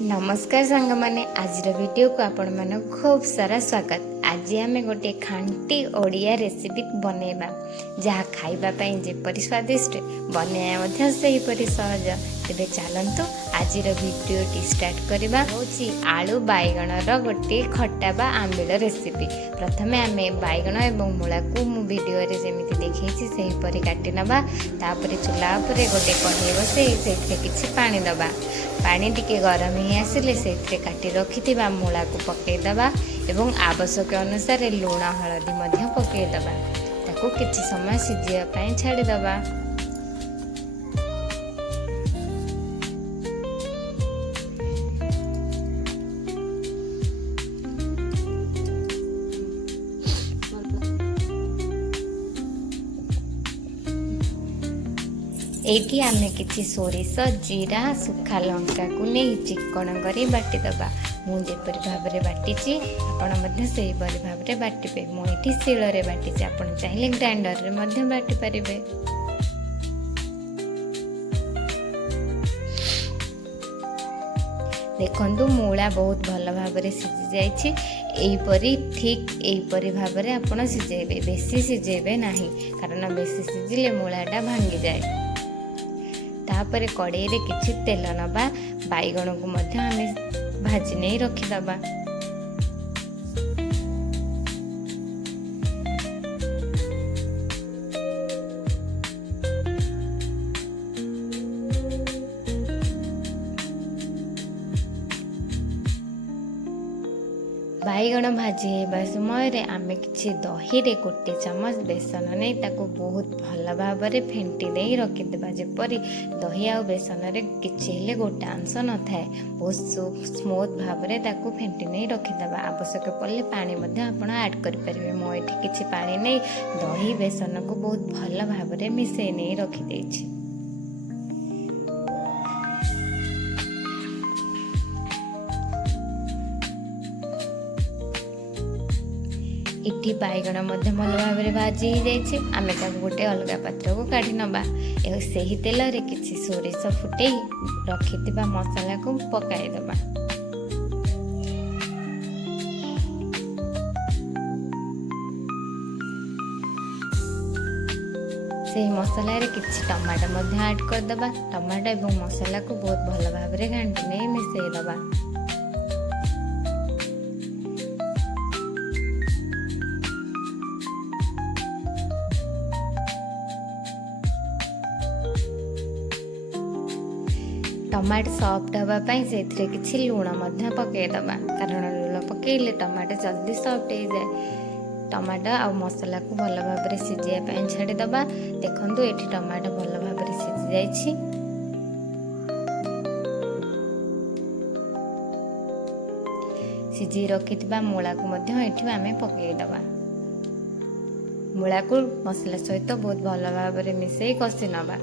नमस्कार सांग मैंने आज वीडियो को आपण मन खूब सारा स्वागत। आज आम गोटे खांटी ओडिया रेसिपी बनैबा जहाँ खाइबापी जेपरी स्वादिष्ट बनैया सेहीपरी सहज। तेबे चलतु आज वीडियोटी स्टार्ट करबा होची आलू बैगण गोटे खट्टा बा आंबिल रेसिपी। प्रथमे आम बैगण एवं मूला को मु वीडियो रे जेमिति देखैछि सेहीपरी काटि नबा। तापर चूल्हा उपरे गोटे कढ़ई बसई से किछि पानी दबा। पानी टिके गरम ही आसिले से काटी रखिथिबा मूला को पकेइदबा एवं आवश्यक अनुसार लूण हलदी मध्य पकेइदबा। ताको किछि समय सिझिया पई छाड़ीदबा। एठी आमे किछि सोरिष जीरा सुखा लंका को नहीं चिकण करी बाटिदबा। मु जेपरी भाव में बाटिची आपण मध्य सेही परि भाव में बाटिबे। मु एठी शिल रे बाटिची, आपण चाहिले ग्राइंडर रे मध्य बाटि परिबे। देखंतु मूला बहुत भल भाव में सिझी जाइछि। एहीपरी ठीक एहीपरी भाव में आपण सिझेबे, बेसी सिझेबे नाही कारण बेसी सिझिले मूलाटा भांगी जाए। तापर कड़ाई रे किछि तेल नबा, बैगण को मध्य आमे भाजी नहीं रखिदबा। बैगण भाजी होगा समय आमे किछि दही रे गोटे चमच बेसन नहीं ताको बहुत भल भाव में फेंटी दे रखिदेबा। जेपरी दही आ बेसन रे किछि हेले गोटा अंश न थाए, बहुत स्मूथ भाव में ताको फेंटी नहीं रखिदेबा। आवश्यक पड़े पानी मध्य आपण ऐड करि परिबे। मो एठी किछि पानी नहीं दही बेसन को बहुत भल भाव में मिसई नहीं रखि देछि। इठी बैगण मध्य भल भाव में भाजी हो जाइए। आम गोटे अलग पात्र को काढ़ी नबा। से तेल रे किछि सोरिष फुटे रखिथिबा मसला को पकाई दबा। से मसला रे किछि टमाटो मध्य ऐड कर दबा। टमाटो एवं मसला को बहुत भल भाव में घांटी नहीं मिसई दबा। टमाटो सॉफ्ट हाँपाई से किसी लुण पकईदबा कारण लुण पकईले टमाटो जल्दी सॉफ्ट हो जाए। टमाटो आ मसला को भल भाव में सिझाई छाड़ीदबा। देखंतु एठी टमाटो भल भाव में सिझी जाइछि। सिझी रखिथिबा मूला को मध्य एठी आमे पकईदबा। मूला को मसला सहित बहुत भल भाव में मिसई कषि नबा।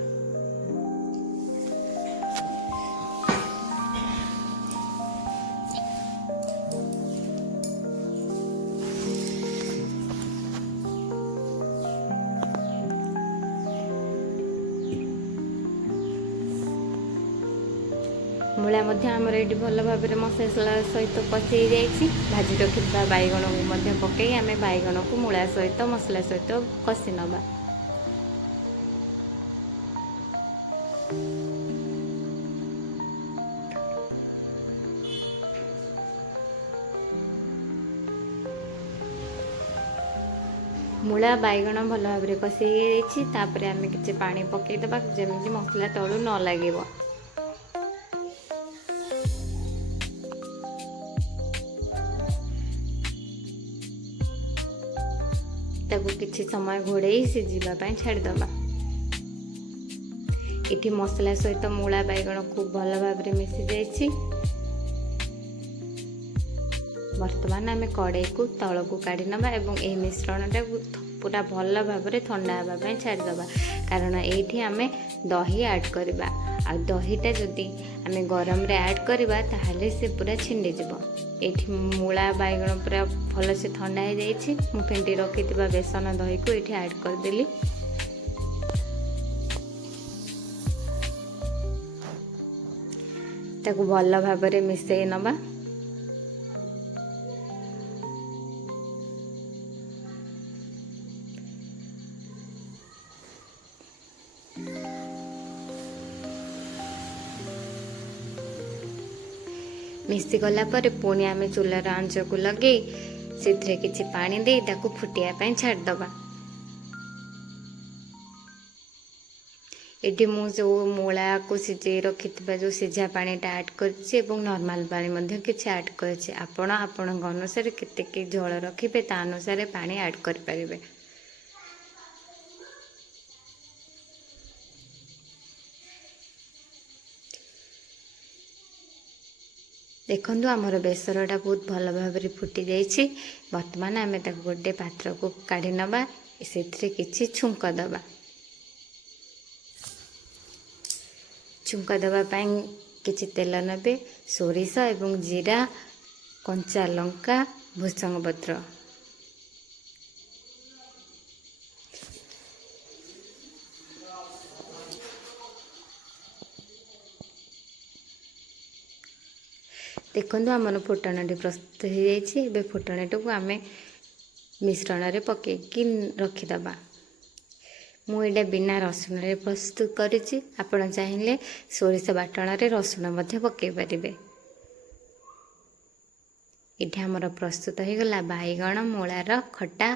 मूला मध्य आमर ये भल भाव में मसला सहित कषि जाइए। भाजी रखिथा बैगण को पकई आम बैगण को मूला सहित मसला सहित कषि नबा। मूला बैगण भल भाव में कषि जाइए। आम किसी पानी पकईदबा जमी मसला तलू न लगे। ताको किछि समय घोड़े सिझापी छाड़ीदबा। इठी मसला सहित मूला बैगण खूब भल भाव में मिसी जाइछि। वर्तमान आम कड़ाई को तल को काढ़ी नबा एवं ए मिश्रण पूरा भल भाव में ठंडा हाँपाई छाड़ीदबा कारण ये आम दही ऐड करबा। आ दहीटा जदि आम गरम रे ऐड करबा ताहले से पूरा छिंडी जिवो। एठी मूला बैगण पूरा भल से ठंडा हो जाइछि। मु फेंटी रखिथिबा बेसन दही को एठी ऐड कर देली। ताकू भल भाबरे मिसई नबा। मिसी गला पर पुणी आमे चूलार आंच को लगे से किछि पानी दे ताकू फुटिया ପାଇଁ छाड़दबा। एटी मु जो मूला को सिझे रखि जो सिझा पानी ऐड करछि एवं नॉर्मल पानी मध्य किछि ऐड करछि। आपण आपणक अनुसार केते झोल रखिबे ता अनुसार पानी ऐड कर परिबे। देखंतु आमर बेसरटा बहुत भल भाव फुटी जाइछि। वर्तमान आमे ताको गोटे पात्र को काढी नबा। सेथिरे किछि छुंक दबा। छुंक दबा पाई किछि तेल नेबे, सोरिष एवं जीरा, कंचा लंका, भुसंग पत्र। देखंतु आमर फुटणटी प्रस्तुत हो जाइछि। एबे फुटणटी को आमे मिश्रण रे पकेकी रखिदबा। मु एटा बिना रसुण रे प्रस्तुत करिछि। आपण चाहिले सोरिष बाटण रे रसुण मध्य पकेई परिबे। एठी हमर प्रस्तुत हो गला बाईगण मूलार खट्टा